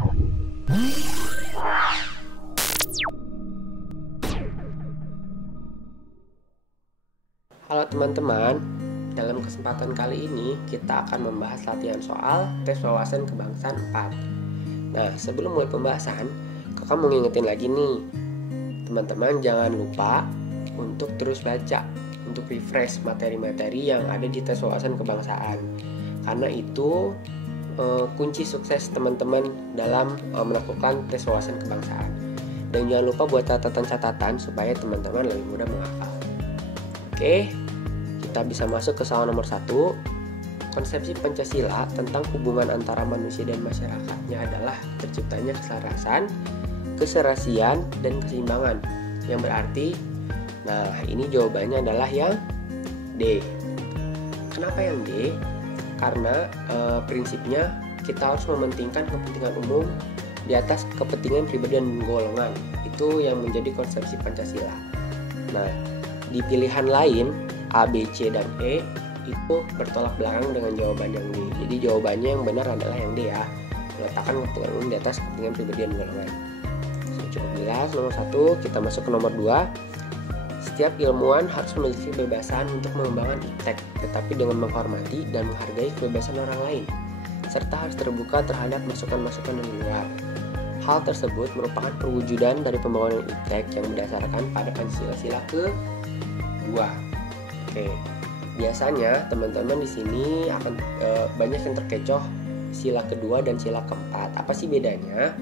Halo teman-teman, dalam kesempatan kali ini kita akan membahas latihan soal tes wawasan kebangsaan 4. Nah, sebelum mulai pembahasan, kakak mau ngingetin lagi nih, teman-teman jangan lupa untuk terus baca, untuk refresh materi-materi yang ada di tes wawasan kebangsaan. Karena itu kunci sukses teman-teman dalam melakukan tes wawasan kebangsaan. Dan jangan lupa buat catatan-catatan supaya teman-teman lebih mudah menghafal. Oke, kita bisa masuk ke soal nomor 1. Konsepsi Pancasila tentang hubungan antara manusia dan masyarakatnya adalah terciptanya keselarasan, keserasian, dan keseimbangan. Yang berarti, nah ini jawabannya adalah yang D. Kenapa yang D? Karena prinsipnya kita harus mementingkan kepentingan umum di atas kepentingan pribadi dan golongan. Itu yang menjadi konsepsi Pancasila. Nah, di pilihan lain A, B, C, dan E itu bertolak belakang dengan jawaban yang D. Jadi jawabannya yang benar adalah yang D ya. Meletakkan kepentingan umum di atas kepentingan pribadi dan golongan. Cukup jelas. Nomor 1, kita masuk ke nomor 2. Setiap ilmuwan harus memiliki kebebasan untuk mengembangkan iptek, tetapi dengan menghormati dan menghargai kebebasan orang lain, serta harus terbuka terhadap masukan-masukan dari luar. Hal tersebut merupakan perwujudan dari pembangunan iptek yang berdasarkan pada Pancasila ke-2. Oke, biasanya teman-teman di sini akan banyak yang terkecoh sila kedua dan sila keempat. Apa sih bedanya?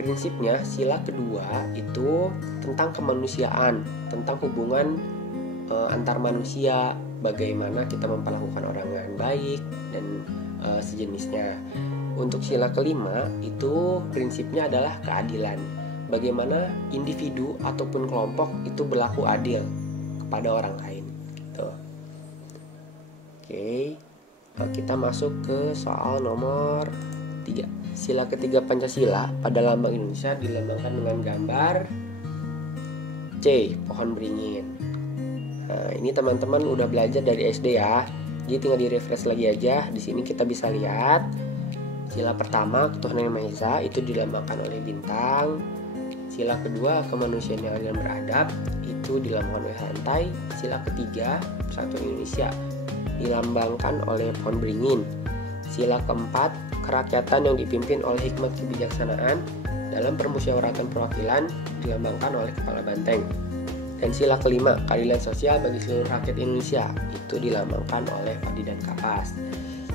Prinsipnya sila kedua itu tentang kemanusiaan, tentang hubungan antar manusia, bagaimana kita memperlakukan orang yang baik dan sejenisnya. Untuk sila kelima itu prinsipnya adalah keadilan, bagaimana individu ataupun kelompok itu berlaku adil kepada orang lain. Gitu. Oke, kita masuk ke soal nomor 3. Sila ketiga Pancasila pada lambang Indonesia dilambangkan dengan gambar C, pohon beringin. Nah, ini teman-teman udah belajar dari SD ya. Jadi tinggal di-refresh lagi aja. Di sini kita bisa lihat sila pertama ketuhanan yang Maha Esa itu dilambangkan oleh bintang. Sila kedua kemanusiaan yang adil dan beradab itu dilambangkan oleh rantai. Sila ketiga persatuan Indonesia dilambangkan oleh pohon beringin. Sila keempat kerakyatan yang dipimpin oleh hikmat kebijaksanaan dalam permusyawaratan perwakilan dilambangkan oleh kepala banteng. Dan sila kelima keadilan sosial bagi seluruh rakyat Indonesia itu dilambangkan oleh padi dan kapas.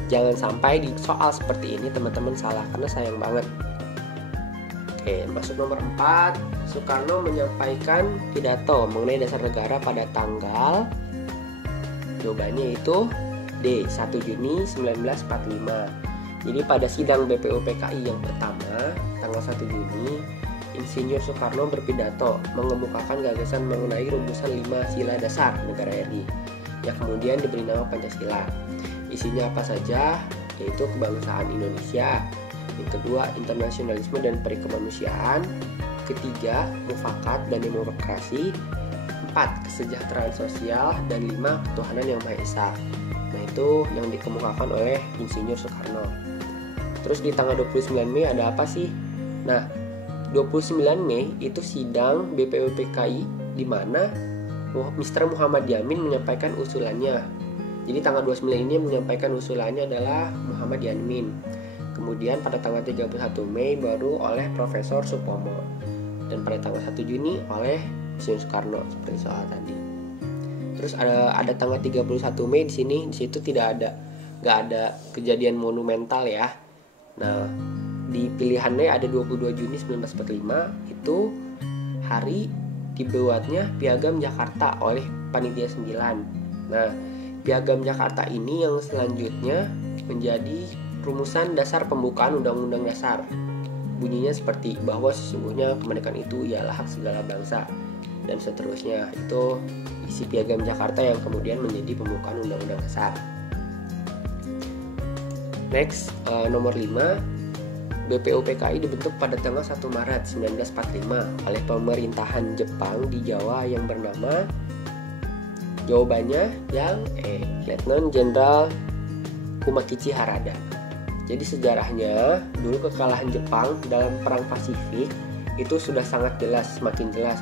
Jangan sampai di soal seperti ini teman-teman salah, karena sayang banget. Oke, masuk nomor 4. Soekarno menyampaikan pidato mengenai dasar negara pada tanggal, jawabannya itu D, 1 Juni 1945. Jadi pada sidang BPUPKI yang pertama, tanggal 1 Juni, Insinyur Soekarno berpidato mengemukakan gagasan mengenai rumusan 5 sila dasar negara RI yang kemudian diberi nama Pancasila. Isinya apa saja? Yaitu kebangsaan Indonesia, yang kedua internasionalisme dan perikemanusiaan, ketiga mufakat dan demokrasi, 4 kesejahteraan sosial, dan 5 ketuhanan yang Maha Esa. Nah, itu yang dikemukakan oleh Insinyur Soekarno. Terus di tanggal 29 Mei ada apa sih? Nah, 29 Mei itu sidang BPUPKI di mana Mr. Muhammad Yamin menyampaikan usulannya. Jadi tanggal 29 ini yang menyampaikan usulannya adalah Muhammad Yamin. Kemudian pada tanggal 31 Mei baru oleh Profesor Supomo. Dan pada tanggal 1 Juni oleh Insinyur Soekarno seperti soal tadi. Terus ada tanggal 31 Mei di sini, di situ nggak ada kejadian monumental ya. Nah, di pilihannya ada 22 Juni 1945 itu hari dibuatnya Piagam Jakarta oleh Panitia 9. Nah, Piagam Jakarta ini yang selanjutnya menjadi rumusan dasar pembukaan Undang-Undang Dasar. Bunyinya seperti bahwa sesungguhnya kemerdekaan itu ialah hak segala bangsa dan seterusnya. Itu isi Piagam Jakarta yang kemudian menjadi pembukaan Undang-Undang Dasar. Next, nomor 5, BPUPKI dibentuk pada tanggal 1 Maret 1945 oleh pemerintahan Jepang di Jawa yang bernama, jawabannya yang Letnan Jenderal Kumakichi Harada. Jadi sejarahnya dulu kekalahan Jepang dalam perang Pasifik itu sudah sangat jelas, semakin jelas.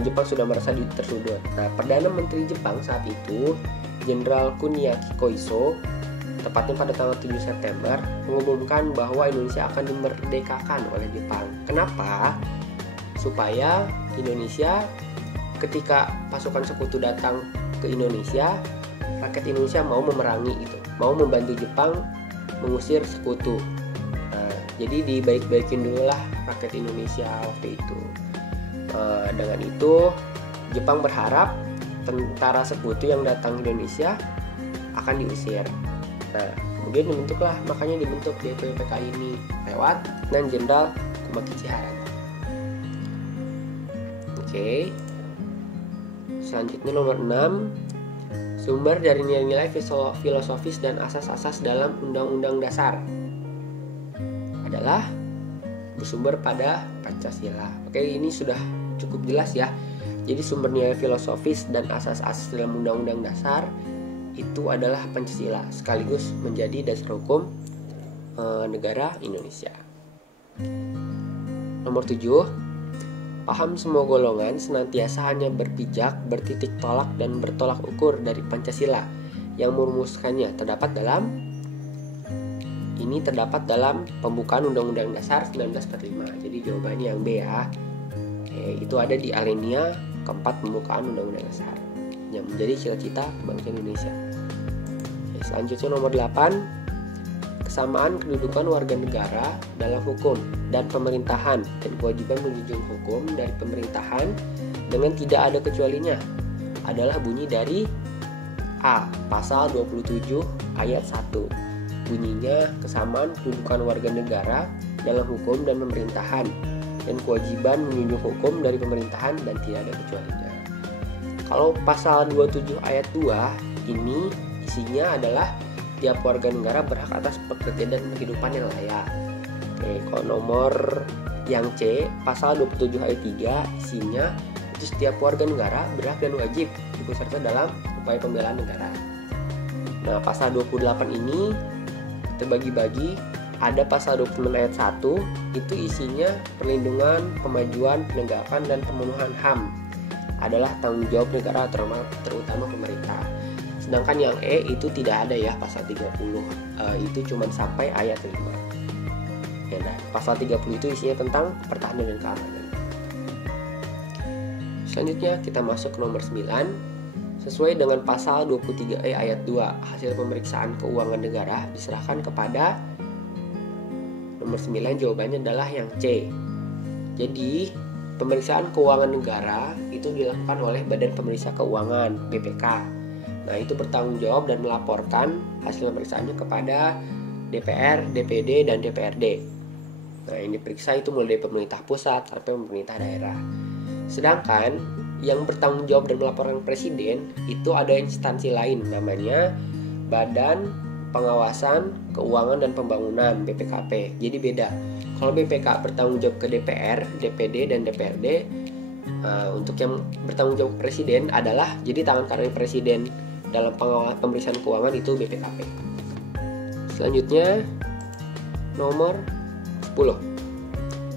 Jepang sudah merasa tersudut. Nah, Perdana Menteri Jepang saat itu, Jenderal Kuniaki Koiso, tepatnya pada tanggal 7 September, mengumumkan bahwa Indonesia akan dimerdekakan oleh Jepang. Kenapa? Supaya Indonesia, ketika pasukan sekutu datang ke Indonesia, rakyat Indonesia mau memerangi itu, mau membantu Jepang mengusir sekutu. Nah, jadi dibaik-baikin dulu lah rakyat Indonesia waktu itu. Dengan itu Jepang berharap tentara sekutu yang datang ke Indonesia akan diusir. Nah, kemudian makanya dibentuk DPPK ini lewat Letnan Jenderal Kumakichi Harada. Oke. Selanjutnya nomor 6, sumber dari nilai-nilai filosofis dan asas-asas dalam Undang-Undang Dasar adalah bersumber pada Pancasila. Oke, ini sudah cukup jelas ya. Jadi sumber nilai filosofis dan asas-asas dalam Undang-Undang Dasar itu adalah Pancasila, sekaligus menjadi dasar hukum negara Indonesia. Nomor 7, paham semua golongan senantiasa hanya berpijak, bertitik tolak, dan bertolak ukur dari Pancasila yang merumuskannya terdapat dalam pembukaan Undang-Undang Dasar 1945. Jadi jawabannya yang B ya. Itu ada di alinea keempat pembukaan Undang-Undang Dasar yang menjadi cita-cita bangsa Indonesia. Selanjutnya nomor 8, kesamaan kedudukan warga negara dalam hukum dan pemerintahan dan kewajiban menjunjung hukum dari pemerintahan dengan tidak ada kecualinya adalah bunyi dari A. Pasal 27 ayat 1. Bunyinya kesamaan kedudukan warga negara dalam hukum dan pemerintahan dan kewajiban menjunjung hukum dari pemerintahan dan tidak ada kecualinya. Kalau pasal 27 ayat 2 ini isinya adalah tiap warga negara berhak atas pekerjaan dan kehidupan yang layak. Kalau nomor yang C, pasal 27 ayat 3 isinya itu setiap warga negara berhak dan wajib ikut serta dalam upaya pembelaan negara. Nah, pasal 28 ini kita bagi-bagi. Ada pasal 26 ayat 1, itu isinya perlindungan, pemajuan, penegakan, dan pemenuhan HAM adalah tanggung jawab negara terutama pemerintah. Sedangkan yang E itu tidak ada ya, pasal 30 itu cuma sampai ayat 5. Ya, nah, pasal 30 itu isinya tentang pertahanan dan keamanan. Selanjutnya kita masuk ke nomor 9. Sesuai dengan pasal 23E ayat 2, hasil pemeriksaan keuangan negara diserahkan kepada nomor 9, jawabannya adalah yang C. Jadi, pemeriksaan keuangan negara itu dilakukan oleh Badan Pemeriksa Keuangan, BPK. Nah, itu bertanggung jawab dan melaporkan hasil pemeriksaannya kepada DPR, DPD, dan DPRD. Nah, yang diperiksa itu mulai dari pemerintah pusat sampai pemerintah daerah. Sedangkan yang bertanggung jawab dan melaporkan presiden itu ada instansi lain, namanya Badan Pengawasan Keuangan dan Pembangunan, BPKP. Jadi beda. Kalau BPK bertanggung jawab ke DPR, DPD, dan DPRD, untuk yang bertanggung jawab presiden adalah jadi tangan kanan presiden dalam pemeriksaan keuangan itu BPKP. Selanjutnya nomor 10.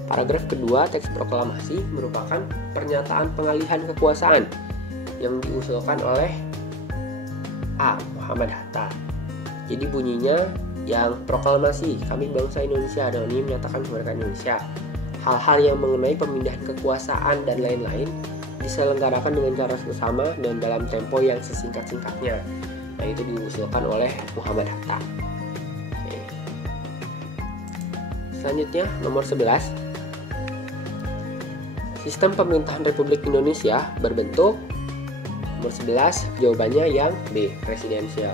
Paragraf kedua teks proklamasi merupakan pernyataan pengalihan kekuasaan yang diusulkan oleh A. Muhammad Hatta. Jadi bunyinya yang proklamasi kami bangsa Indonesia dan ini menyatakan kemerdekaan Indonesia. Hal-hal yang mengenai pemindahan kekuasaan dan lain-lain diselenggarakan dengan cara bersama dan dalam tempo yang sesingkat-singkatnya. Nah, itu diusulkan oleh Muhammad Hatta. Oke. Selanjutnya nomor 11. Sistem pemerintahan Republik Indonesia berbentuk nomor 11, jawabannya yang B, presidensial.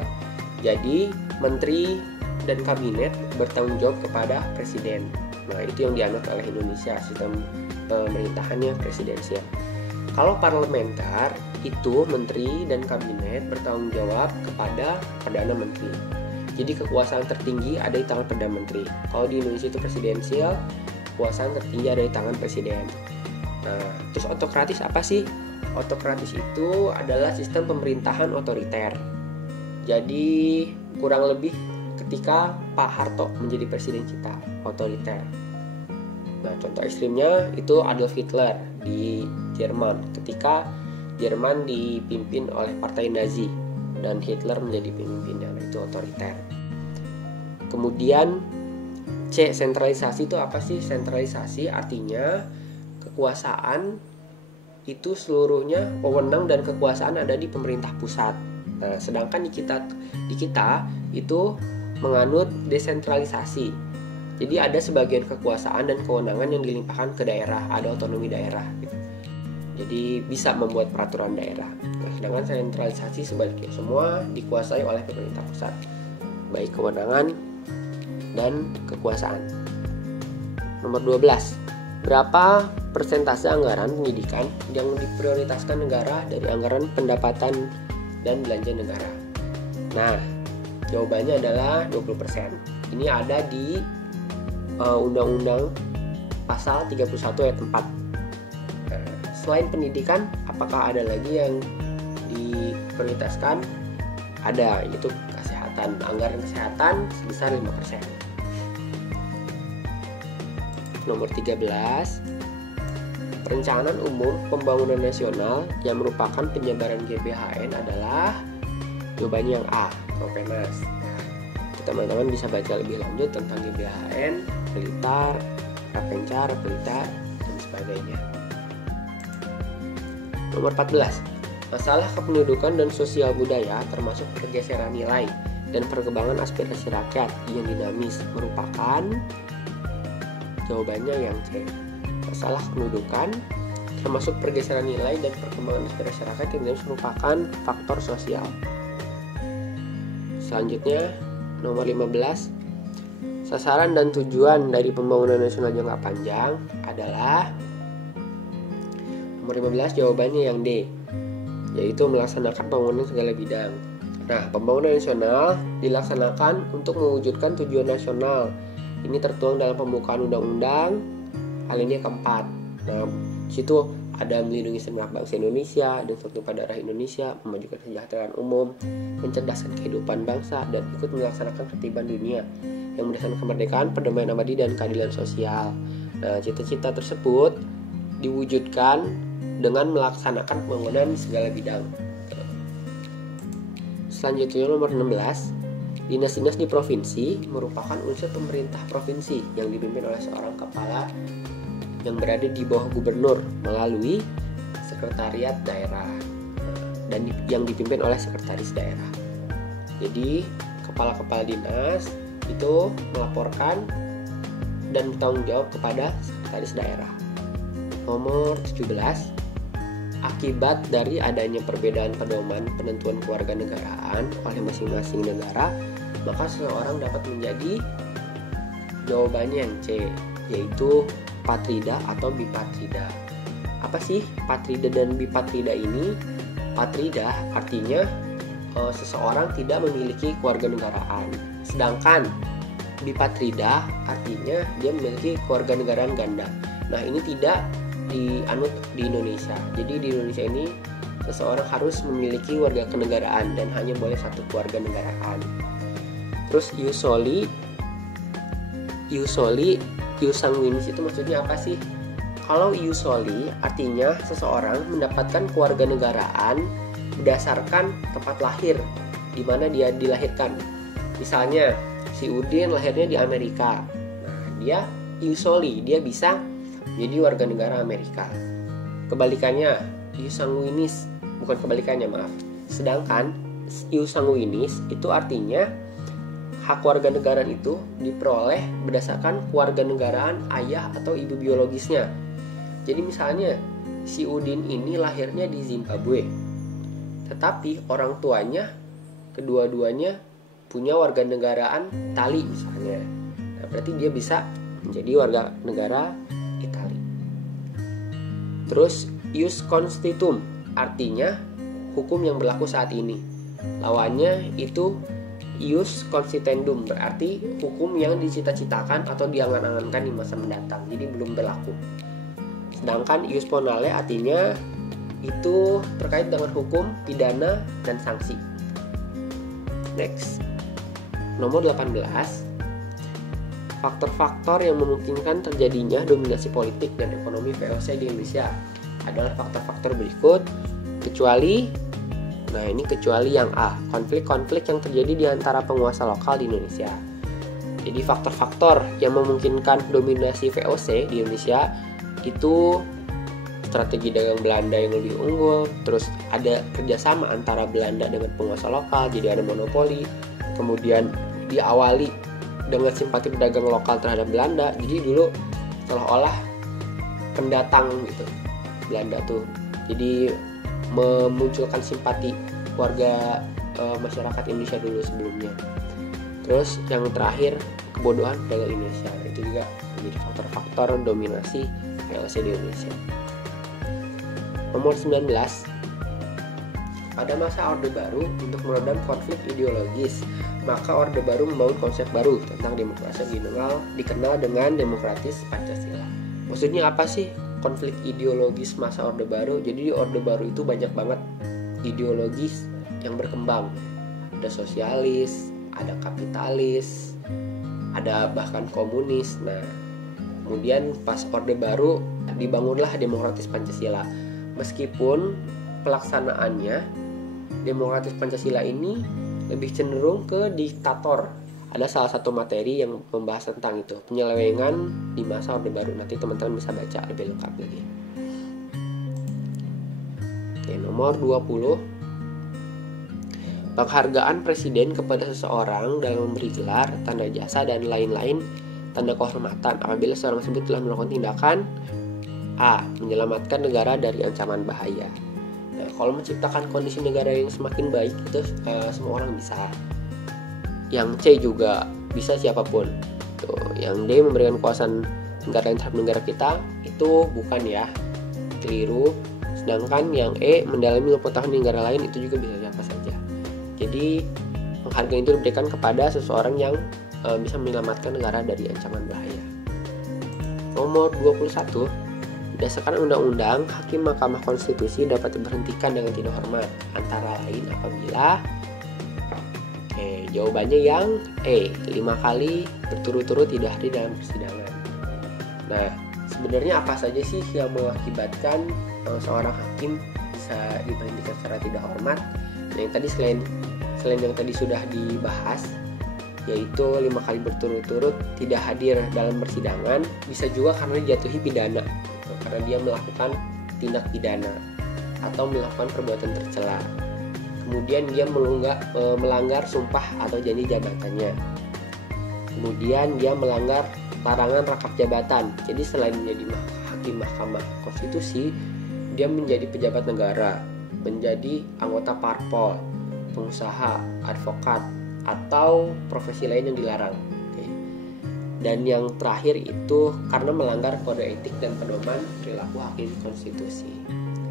Jadi menteri dan kabinet bertanggung jawab kepada presiden. Nah, itu yang dianut oleh Indonesia, sistem pemerintahannya presidensial. Kalau parlementer itu menteri dan kabinet bertanggung jawab kepada perdana menteri. Jadi kekuasaan tertinggi ada di tangan perdana menteri. Kalau di Indonesia itu presidensial, kekuasaan tertinggi ada di tangan presiden. Nah, terus otokratis apa sih? Otokratis itu adalah sistem pemerintahan otoriter. Jadi kurang lebih ketika Pak Harto menjadi presiden kita, otoriter. Nah, contoh ekstrimnya itu Adolf Hitler di Jerman ketika Jerman dipimpin oleh partai Nazi dan Hitler menjadi pemimpinnya, itu otoriter. Kemudian C, sentralisasi itu apa sih? Sentralisasi artinya kekuasaan itu seluruhnya, wewenang dan kekuasaan ada di pemerintah pusat. Nah, sedangkan di kita itu menganut desentralisasi. Jadi ada sebagian kekuasaan dan kewenangan yang dilimpahkan ke daerah, ada otonomi daerah gitu. Jadi bisa membuat peraturan daerah. Nah, sedangkan sentralisasi sebaliknya, semua dikuasai oleh pemerintah pusat, baik kewenangan dan kekuasaan. Nomor 12. Berapa persentase anggaran pendidikan yang diprioritaskan negara dari anggaran pendapatan dan belanja negara? Nah, jawabannya adalah 20%. Ini ada di Undang-Undang Pasal 31 ayat 4. Selain pendidikan, apakah ada lagi yang diprioritaskan? Ada, yaitu kesehatan. Anggaran kesehatan sebesar 5%. Nomor 13. Perencanaan Umum Pembangunan Nasional yang merupakan penyebaran GBHN adalah, jawabannya yang A, Propenas. Teman-teman bisa baca lebih lanjut tentang GBHN, Blitar, Rapencar, Blitar, dan sebagainya. Nomor 14. Masalah kependudukan dan sosial budaya termasuk pergeseran nilai dan perkembangan aspirasi rakyat yang dinamis merupakan, jawabannya yang C. Masalah kependudukan termasuk pergeseran nilai dan perkembangan aspirasi rakyat yang dinamis merupakan faktor sosial. Selanjutnya, nomor 15. Sasaran dan tujuan dari pembangunan nasional jangka panjang adalah, nomor 15 jawabannya yang D, yaitu melaksanakan pembangunan segala bidang. Nah, pembangunan nasional dilaksanakan untuk mewujudkan tujuan nasional. Ini tertuang dalam pembukaan undang-undang alinea keempat. Nah, situ ada melindungi segenap bangsa Indonesia dan seluruh daerah Indonesia, memajukan kesejahteraan umum, mencerdaskan kehidupan bangsa, dan ikut melaksanakan ketertiban dunia yang berdasarkan kemerdekaan, perdamaian abadi, dan keadilan sosial. Nah, cita-cita tersebut diwujudkan dengan melaksanakan pembangunan di segala bidang. Selanjutnya nomor 16. Dinas-dinas di provinsi merupakan unsur pemerintah provinsi yang dipimpin oleh seorang kepala yang berada di bawah gubernur melalui sekretariat daerah dan yang dipimpin oleh sekretaris daerah. Jadi kepala-kepala dinas itu melaporkan dan bertanggung jawab kepada sekretaris daerah. Nomor 17. Akibat dari adanya perbedaan pedoman penentuan kewarganegaraan oleh masing-masing negara, maka seseorang dapat menjadi, jawabannya yang C, yaitu patrida atau bipatrida. Apa sih patrida dan bipatrida ini? Patrida artinya seseorang tidak memiliki kewarganegaraan, sedangkan bipatrida artinya dia memiliki kewarganegaraan ganda. Nah, ini tidak dianut di Indonesia. Jadi di Indonesia ini seseorang harus memiliki warga kenegaraan dan hanya boleh satu kewarganegaraan. Terus ius sanguinis itu maksudnya apa sih? Kalau ius soli artinya seseorang mendapatkan kewarganegaraan berdasarkan tempat lahir di mana dia dilahirkan. Misalnya si Udin lahirnya di Amerika. Nah, dia ius soli, dia bisa jadi warga negara Amerika. Kebalikannya ius sanguinis, bukan kebalikannya, maaf. Sedangkan ius sanguinis itu artinya hak warganegaraan itu diperoleh berdasarkan kewarganegaraan ayah atau ibu biologisnya. Jadi misalnya si Udin ini lahirnya di Zimbabwe, tetapi orang tuanya kedua-duanya punya warganegaraan Itali misalnya. Nah, berarti dia bisa menjadi warga negara Itali. Terus ius constitutum artinya hukum yang berlaku saat ini. Lawannya itu ius constituendum, berarti hukum yang dicita-citakan atau diangan-angankan di masa mendatang, jadi belum berlaku. Sedangkan ius ponale artinya itu terkait dengan hukum, pidana, dan sanksi. Next, nomor 18. Faktor-faktor yang memungkinkan terjadinya dominasi politik dan ekonomi VOC di Indonesia adalah faktor-faktor berikut, kecuali yang A, konflik-konflik yang terjadi di antara penguasa lokal di Indonesia. Jadi faktor-faktor yang memungkinkan dominasi VOC di Indonesia itu strategi dagang Belanda yang lebih unggul, terus ada kerjasama antara Belanda dengan penguasa lokal, jadi ada monopoli, kemudian diawali dengan simpati pedagang lokal terhadap Belanda. Jadi dulu seolah-olah pendatang gitu Belanda tuh, jadi memunculkan simpati warga masyarakat Indonesia dulu sebelumnya. Terus yang terakhir, kebodohan pedagang Indonesia, itu juga menjadi faktor-faktor dominasi VOC di Indonesia. Nomor 19, pada masa Orde Baru untuk meredam konflik ideologis, maka Orde Baru membangun konsep baru tentang demokrasi dikenal dengan demokratis Pancasila. Maksudnya apa sih konflik ideologis masa Orde Baru? Jadi di Orde Baru itu banyak banget ideologis yang berkembang. Ada sosialis, ada kapitalis, ada bahkan komunis. Nah, kemudian pas Orde Baru dibangunlah demokratis Pancasila. Meskipun pelaksanaannya demokratis Pancasila ini lebih cenderung ke diktator. Ada salah satu materi yang membahas tentang itu, penyelewengan di masa Orde Baru. Nanti teman-teman bisa baca lebih lengkap lagi. Oke, nomor 20. Penghargaan presiden kepada seseorang dalam memberi gelar, tanda jasa, dan lain-lain tanda kehormatan apabila seorang tersebut telah melakukan tindakan A. Menyelamatkan negara dari ancaman bahaya. Nah, kalau menciptakan kondisi negara yang semakin baik itu semua orang bisa. Yang C juga bisa siapapun. Tuh, yang D memberikan kekuasaan negara lain terhadap negara kita itu bukan ya, keliru. Sedangkan yang E mendalami pengetahuan negara lain itu juga bisa siapa saja. Jadi penghargaan itu diberikan kepada seseorang yang bisa menyelamatkan negara dari ancaman bahaya. Nomor 21. Berdasarkan undang-undang, hakim Mahkamah Konstitusi dapat diberhentikan dengan tidak hormat, antara lain apabila jawabannya yang E, 5 kali berturut-turut tidak hadir dalam persidangan. Nah, sebenarnya apa saja sih yang mengakibatkan seorang hakim bisa diberhentikan secara tidak hormat? Nah, yang tadi selain yang tadi sudah dibahas, yaitu 5 kali berturut-turut tidak hadir dalam persidangan, bisa juga karena dijatuhi pidana, karena dia melakukan tindak pidana atau melakukan perbuatan tercela. Kemudian dia melanggar sumpah atau janji jabatannya. Kemudian dia melanggar larangan rangkap jabatan. Jadi selain menjadi hakim Mahkamah Konstitusi, dia menjadi pejabat negara, menjadi anggota parpol, pengusaha, advokat, atau profesi lain yang dilarang. Dan yang terakhir itu karena melanggar kode etik dan pedoman perilaku hakim konstitusi.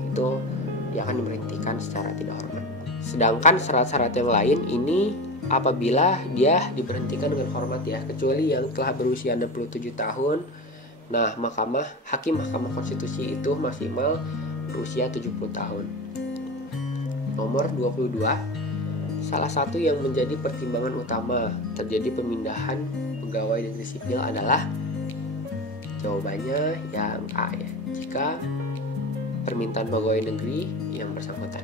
Itu dia akan diberhentikan secara tidak hormat. Sedangkan syarat-syarat yang lain ini apabila dia diberhentikan dengan hormat ya, kecuali yang telah berusia 67 tahun. Nah, hakim Mahkamah Konstitusi itu maksimal berusia 70 tahun. Nomor 22. Salah satu yang menjadi pertimbangan utama terjadi pemindahan pegawai negeri sipil adalah jawabannya yang A ya, jika permintaan pegawai negeri yang bersangkutan.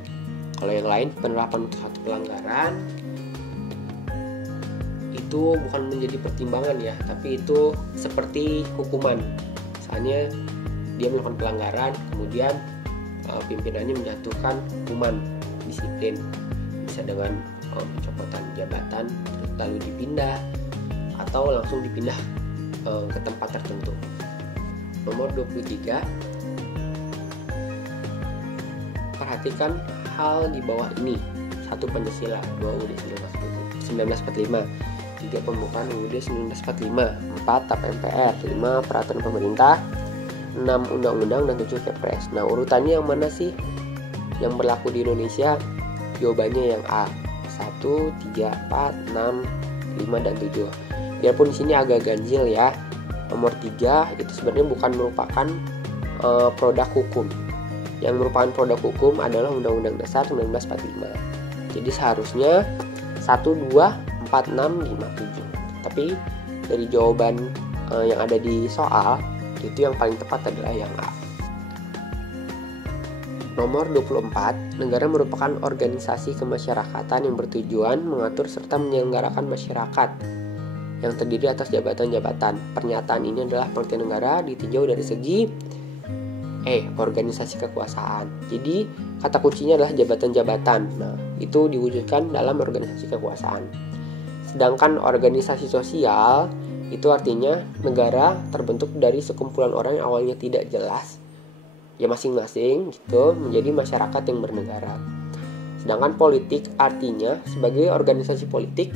Kalau yang lain, penerapan untuk satu pelanggaran itu bukan menjadi pertimbangan ya, tapi itu seperti hukuman. Misalnya dia melakukan pelanggaran, kemudian pimpinannya menjatuhkan hukuman disiplin, bisa dengan pencopotan jabatan lalu dipindah atau langsung dipindah ke tempat tertentu. Nomor 23. Perhatikan hal di bawah ini. 1. Pancasila, 2. UUD 1945, 3. Pembukaan UUD 1945, 4. TAP MPR, 5. Peraturan pemerintah, 6. Undang-undang, dan 7. Kepres. Nah, urutannya yang mana sih yang berlaku di Indonesia? Jawabannya yang A, 1, 3, 4, 6, 5, dan 7. Biarpun di sini agak ganjil ya. Nomor 3 itu sebenarnya bukan merupakan produk hukum. Yang merupakan produk hukum adalah Undang-Undang Dasar 1945. Jadi seharusnya 1, 2, 4, 6, 5, 7. Tapi dari jawaban yang ada di soal, itu yang paling tepat adalah yang A. Nomor 24, negara merupakan organisasi kemasyarakatan yang bertujuan mengatur serta menyelenggarakan masyarakat yang terdiri atas jabatan-jabatan. Pernyataan ini adalah pengertian negara ditinjau dari segi organisasi kekuasaan. Jadi kata kuncinya adalah jabatan-jabatan. Nah, itu diwujudkan dalam organisasi kekuasaan. Sedangkan organisasi sosial itu artinya negara terbentuk dari sekumpulan orang yang awalnya tidak jelas, ya masing-masing gitu, menjadi masyarakat yang bernegara. Sedangkan politik artinya sebagai organisasi politik,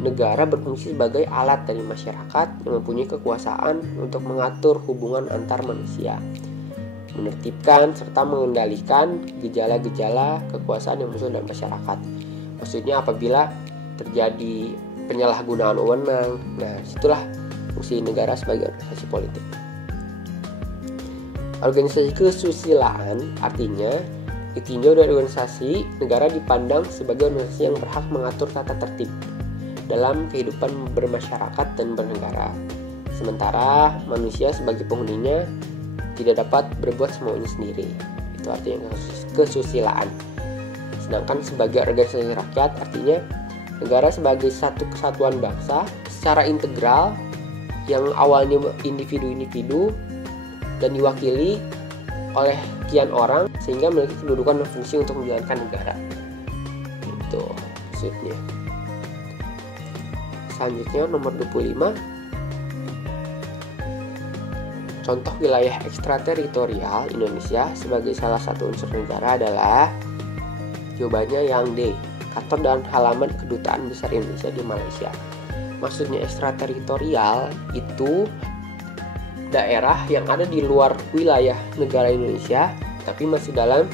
negara berfungsi sebagai alat dari masyarakat yang mempunyai kekuasaan untuk mengatur hubungan antar manusia, menertibkan serta mengendalikan gejala-gejala kekuasaan yang muncul dalam masyarakat. Maksudnya apabila terjadi penyalahgunaan wewenang, nah situlah fungsi negara sebagai organisasi politik. Organisasi kesusilaan artinya ditinjau dari organisasi negara dipandang sebagai organisasi yang berhak mengatur tata tertib dalam kehidupan bermasyarakat dan bernegara. Sementara manusia sebagai penghuninya tidak dapat berbuat semaunya sendiri. Itu artinya kesusilaan. Sedangkan sebagai organisasi rakyat artinya negara sebagai satu kesatuan bangsa secara integral yang awalnya individu-individu dan diwakili oleh sekian orang sehingga memiliki kedudukan dan fungsi untuk menjalankan negara. Itu maksudnya. Selanjutnya nomor 25. Contoh wilayah ekstrateritorial Indonesia sebagai salah satu unsur negara adalah jawabannya yang D, kantor dan halaman Kedutaan Besar Indonesia di Malaysia. Maksudnya ekstrateritorial itu daerah yang ada di luar wilayah negara Indonesia tapi masih dalam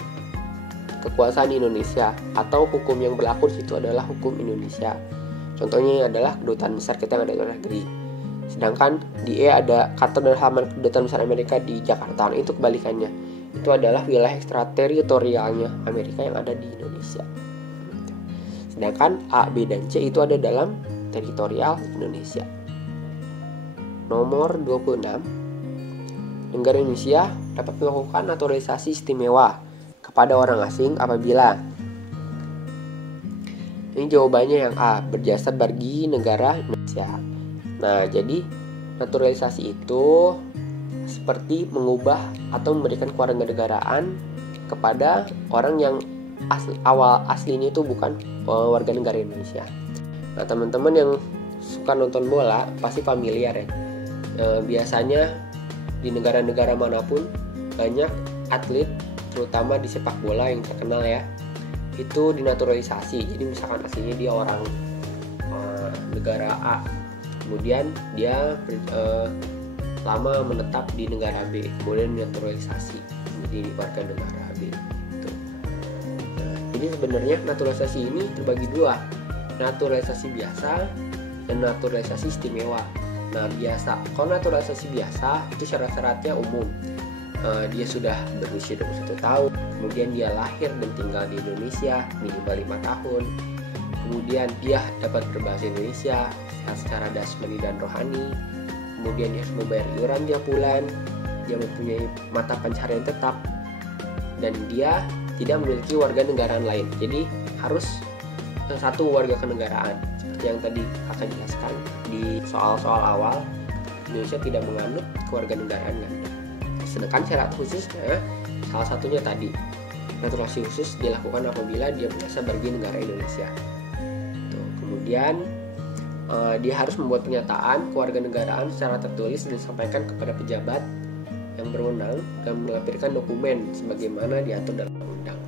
kekuasaan Indonesia, atau hukum yang berlaku di situ adalah hukum Indonesia. Contohnya adalah kedutaan besar kita yang ada di luar negeri. Sedangkan di E ada kantor dan halaman kedutaan besar Amerika di Jakarta. Itu kebalikannya. Itu adalah wilayah ekstrateritorialnya Amerika yang ada di Indonesia. Sedangkan A, B, dan C itu ada dalam teritorial Indonesia. Nomor 26. Negara Indonesia dapat melakukan naturalisasi istimewa kepada orang asing apabila, ini jawabannya yang A, berjasa bagi negara Indonesia. Nah, jadi naturalisasi itu seperti mengubah atau memberikan kewarganegaraan kepada orang yang aslinya itu bukan warga negara Indonesia. Nah, teman-teman yang suka nonton bola pasti familiar ya. Biasanya di negara-negara manapun banyak atlet, terutama di sepak bola yang terkenal ya, itu dinaturalisasi. Jadi misalkan aslinya dia orang negara A, kemudian dia lama menetap di negara B, kemudian dinaturalisasi menjadi warga negara B. Gitu. Nah, jadi sebenarnya naturalisasi ini terbagi dua, naturalisasi biasa dan naturalisasi istimewa. Nah, biasa, kalau naturalisasi biasa itu syarat-syaratnya umum. Dia sudah berusia 21 tahun, kemudian dia lahir dan tinggal di Indonesia minimal 5 tahun, kemudian dia dapat berbahasa Indonesia secara jasmani dan rohani, kemudian dia harus membayar iuran tiap bulan, dia mempunyai mata pencaharian tetap, dan dia tidak memiliki warga negaraan lain. Jadi harus satu warga kenegaraan. Seperti yang tadi akan jelaskan di soal-soal awal, Indonesia tidak menganut kewarganegaraan ganda. Sedangkan syarat khususnya salah satunya tadi, naturalisasi khusus dilakukan apabila dia berasal dari negara Indonesia. Tuh, kemudian dia harus membuat pernyataan kewarganegaraan secara tertulis dan disampaikan kepada pejabat yang berwenang dan melampirkan dokumen sebagaimana diatur dalam undang.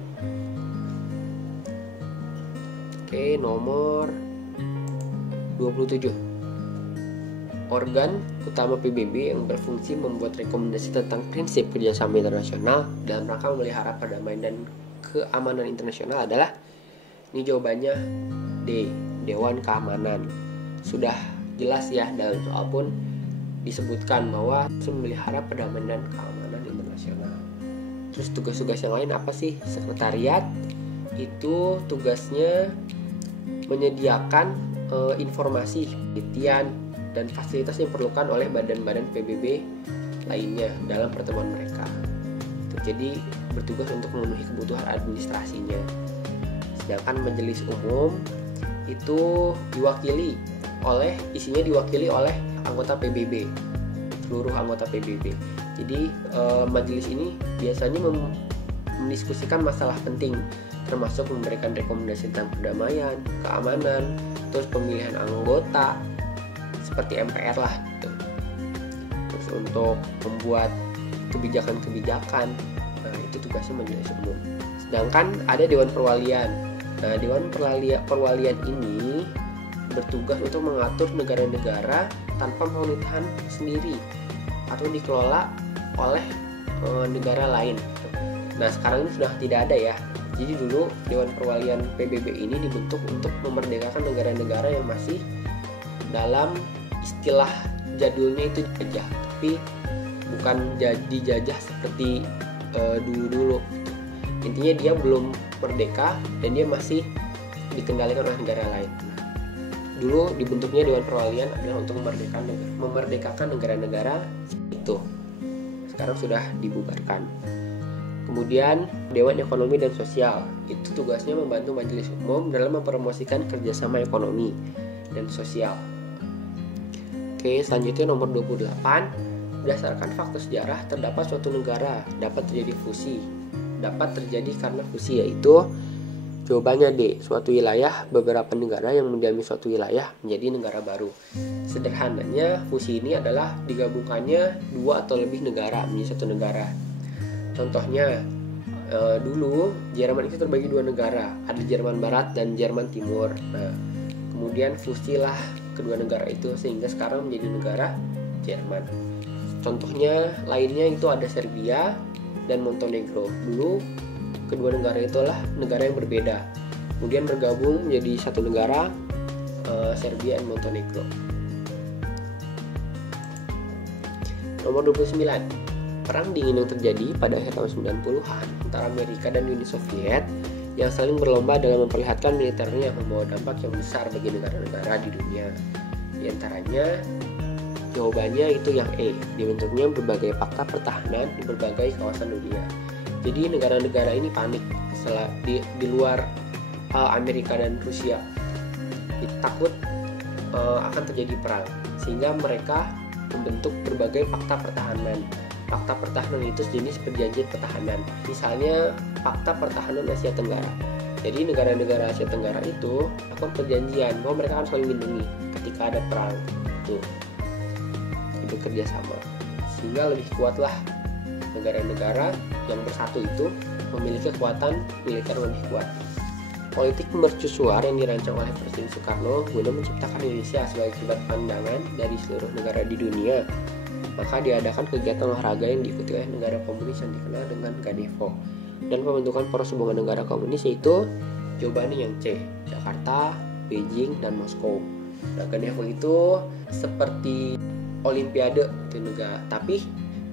Oke, nomor 27. Organ utama PBB yang berfungsi membuat rekomendasi tentang prinsip kerjasama internasional dalam rangka memelihara perdamaian dan keamanan internasional adalah, ini jawabannya D, Dewan Keamanan. Sudah jelas ya, dalam soal pun disebutkan bahwa memelihara perdamaian dan keamanan internasional. Terus tugas-tugas yang lain apa sih? Sekretariat itu tugasnya menyediakan informasi, penelitian, dan fasilitas yang diperlukan oleh badan-badan PBB lainnya dalam pertemuan mereka. Jadi bertugas untuk memenuhi kebutuhan administrasinya. Sedangkan majelis umum itu isinya diwakili oleh anggota PBB, seluruh anggota PBB. Jadi majelis ini biasanya mendiskusikan masalah penting, termasuk memberikan rekomendasi tentang perdamaian, keamanan, terus pemilihan anggota seperti MPR lah gitu. Terus untuk membuat kebijakan-kebijakan, nah itu tugasnya majelis umum. Sedangkan ada Dewan Perwalian. Nah, Dewan Perwalian ini bertugas untuk mengatur negara-negara tanpa pemerintahan sendiri atau dikelola oleh negara lain. Nah, sekarang ini sudah tidak ada ya. Jadi dulu Dewan Perwalian PBB ini dibentuk untuk memerdekakan negara-negara yang masih dalam istilah jadulnya itu dijajah, tapi bukan dijajah seperti dulu-dulu. Intinya dia belum merdeka dan dia masih dikendalikan oleh negara lain. Dulu dibentuknya Dewan Perwalian adalah untuk memerdekakan negara-negara itu. Sekarang sudah dibubarkan. Kemudian Dewan Ekonomi dan Sosial, itu tugasnya membantu Majelis Umum dalam mempromosikan kerjasama ekonomi dan sosial. Oke, selanjutnya nomor 28. Berdasarkan fakta sejarah, terdapat suatu negara dapat terjadi fusi. Dapat terjadi karena fusi, yaitu jawabannya D, suatu wilayah, beberapa negara yang mendiami suatu wilayah menjadi negara baru. Sederhananya, fusi ini adalah digabungkannya dua atau lebih negara menjadi satu negara. Contohnya, dulu Jerman itu terbagi dua negara, ada Jerman Barat dan Jerman Timur. Nah, kemudian fusilah kedua negara itu sehingga sekarang menjadi negara Jerman. Contohnya lainnya itu ada Serbia dan Montenegro. Dulu kedua negara itulah negara yang berbeda, kemudian bergabung menjadi satu negara, Serbia dan Montenegro. Nomor 29. Perang dingin yang terjadi pada akhir tahun 90-an antara Amerika dan Uni Soviet yang saling berlomba dalam memperlihatkan militernya membawa dampak yang besar bagi negara-negara di dunia. Di antaranya jawabannya itu yang E, dibentuknya berbagai fakta pertahanan di berbagai kawasan dunia. Jadi negara-negara ini panik setelah di luar Amerika dan Rusia takut akan terjadi perang, sehingga mereka membentuk berbagai fakta pertahanan. Fakta pertahanan itu sejenis perjanjian pertahanan. Misalnya fakta pertahanan Asia Tenggara. Jadi negara-negara Asia Tenggara itu akan perjanjian bahwa mereka akan saling melindungi ketika ada perang. Tuh, bekerja sama sehingga lebih kuatlah negara-negara yang bersatu itu memiliki kekuatan militer lebih kuat. Politik mercusuar yang dirancang oleh Presiden Soekarno guna menciptakan Indonesia sebagai kiblat pandangan dari seluruh negara di dunia. Maka diadakan kegiatan olahraga yang diikuti oleh negara komunis yang dikenal dengan Ganevo, dan pembentukan poros hubungan negara komunis, yaitu jawabannya yang C, Jakarta, Beijing, dan Moskow. Nah, Ganevo itu seperti Olimpiade di negara, tapi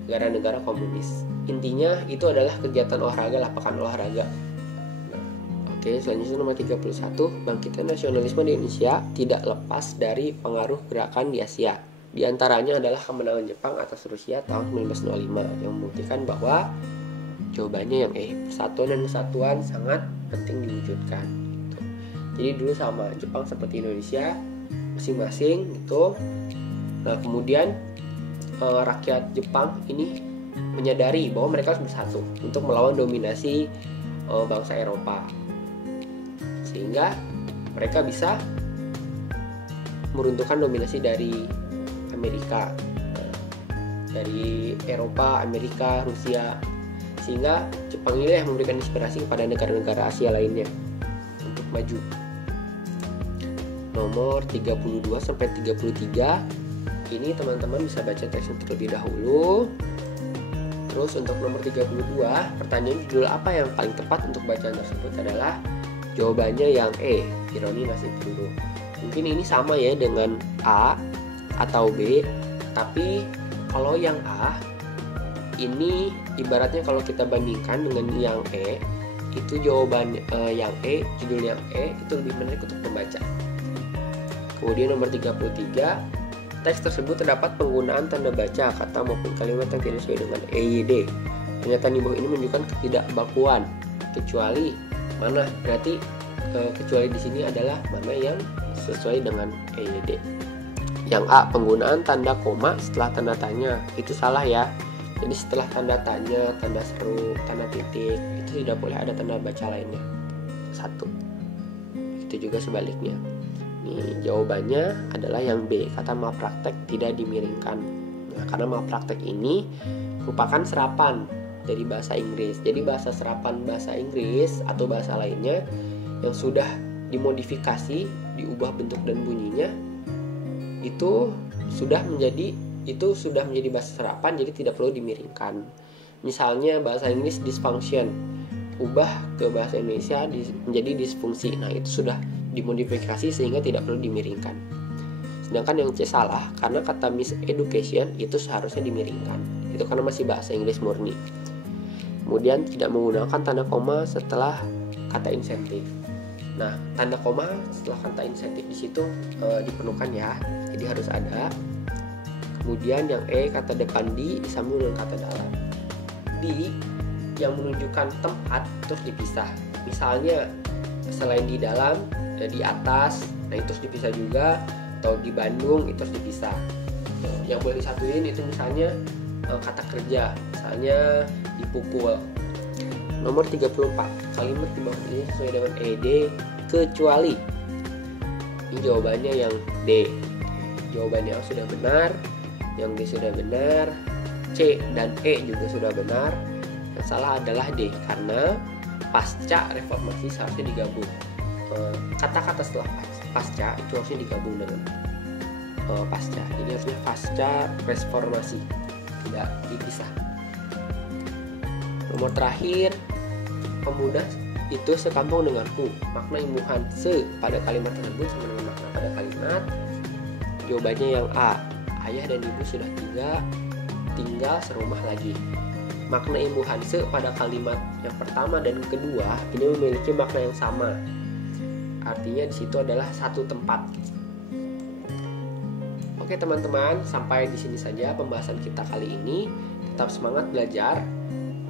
negara-negara komunis. Intinya itu adalah kegiatan olahraga lah, pekan olahraga. Nah, oke, selanjutnya nomor 31. Bangkitnya nasionalisme di Indonesia tidak lepas dari pengaruh gerakan di Asia. Di antaranya adalah kemenangan Jepang atas Rusia tahun 1905 yang membuktikan bahwa jawabannya yang E, persatuan dan kesatuan sangat penting diwujudkan. Gitu. Jadi dulu sama Jepang seperti Indonesia masing-masing gitu. Nah, kemudian rakyat Jepang ini menyadari bahwa mereka harus bersatu untuk melawan dominasi bangsa Eropa, sehingga mereka bisa meruntuhkan dominasi dari Amerika, dari Eropa, Amerika, Rusia, sehingga Jepang ini yang memberikan inspirasi kepada negara-negara Asia lainnya untuk maju. Nomor 32 sampai 33 ini teman-teman bisa baca teksnya terlebih dahulu. Terus untuk nomor 32, pertanyaan judul apa yang paling tepat untuk bacaan tersebut adalah jawabannya yang E, ironi nasib dulu. Mungkin ini sama ya dengan A atau B, tapi kalau yang A ini ibaratnya kalau kita bandingkan dengan yang E, itu jawaban yang E, judul yang E itu lebih menarik untuk membaca. Kemudian nomor 33, Teks tersebut terdapat penggunaan tanda baca kata maupun kalimat yang tidak sesuai dengan EYD. Pernyataan di bawah ini menunjukkan ketidakbakuan. Kecuali mana? Berarti kecuali di sini adalah mana yang sesuai dengan EYD. Yang A, penggunaan tanda koma setelah tanda tanya. Itu salah ya. Jadi setelah tanda tanya, tanda seru, tanda titik, itu tidak boleh ada tanda baca lainnya. 1. Itu juga sebaliknya. Nih, jawabannya adalah yang B, kata malpraktek tidak dimiringkan. Nah, karena malpraktek ini merupakan serapan dari bahasa Inggris. Jadi bahasa serapan bahasa Inggris atau bahasa lainnya yang sudah dimodifikasi, diubah bentuk dan bunyinya, itu sudah menjadi bahasa serapan, jadi tidak perlu dimiringkan. Misalnya bahasa Inggris dysfunction, ubah ke bahasa Indonesia menjadi disfungsi. Nah, itu sudah dimodifikasi sehingga tidak perlu dimiringkan. Sedangkan yang C salah, karena kata miseducation itu seharusnya dimiringkan. Itu karena masih bahasa Inggris murni. Kemudian tidak menggunakan tanda koma setelah kata insentif. Nah, tanda koma setelah kata insentif di situ diperlukan ya. Jadi harus ada. Kemudian yang E, kata depan di disambung dengan kata dalam. Di yang menunjukkan tempat terus dipisah. Misalnya selain di dalam, di atas, nah itu harus dipisah juga. Atau di Bandung itu harus dipisah. Yang boleh disatuin itu misalnya kata kerja, misalnya dipukul. Nomor 34, kalimat di bawah ini sesuai dengan ED kecuali. Ini jawabannya yang D. Jawabannya A sudah benar, yang D sudah benar, C dan E juga sudah benar. Yang salah adalah D, karena pasca reformasi seharusnya digabung. Kata-kata setelah pasca itu harusnya digabung dengan pasca. Jadi harusnya pasca reformasi, tidak dipisah. Nomor terakhir, pemuda itu sekampung denganku. Makna imbuhan se pada kalimat tersebut sama dengan makna pada kalimat. Jawabannya yang A, ayah dan ibu sudah tinggal serumah lagi. Makna imbuhan se pada kalimat yang pertama dan kedua ini memiliki makna yang sama. Artinya di situ adalah satu tempat. Oke teman-teman, sampai di sini saja pembahasan kita kali ini. Tetap semangat belajar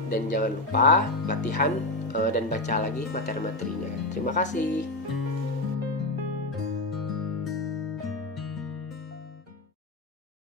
dan jangan lupa latihan dan baca lagi materi-materinya. Terima kasih.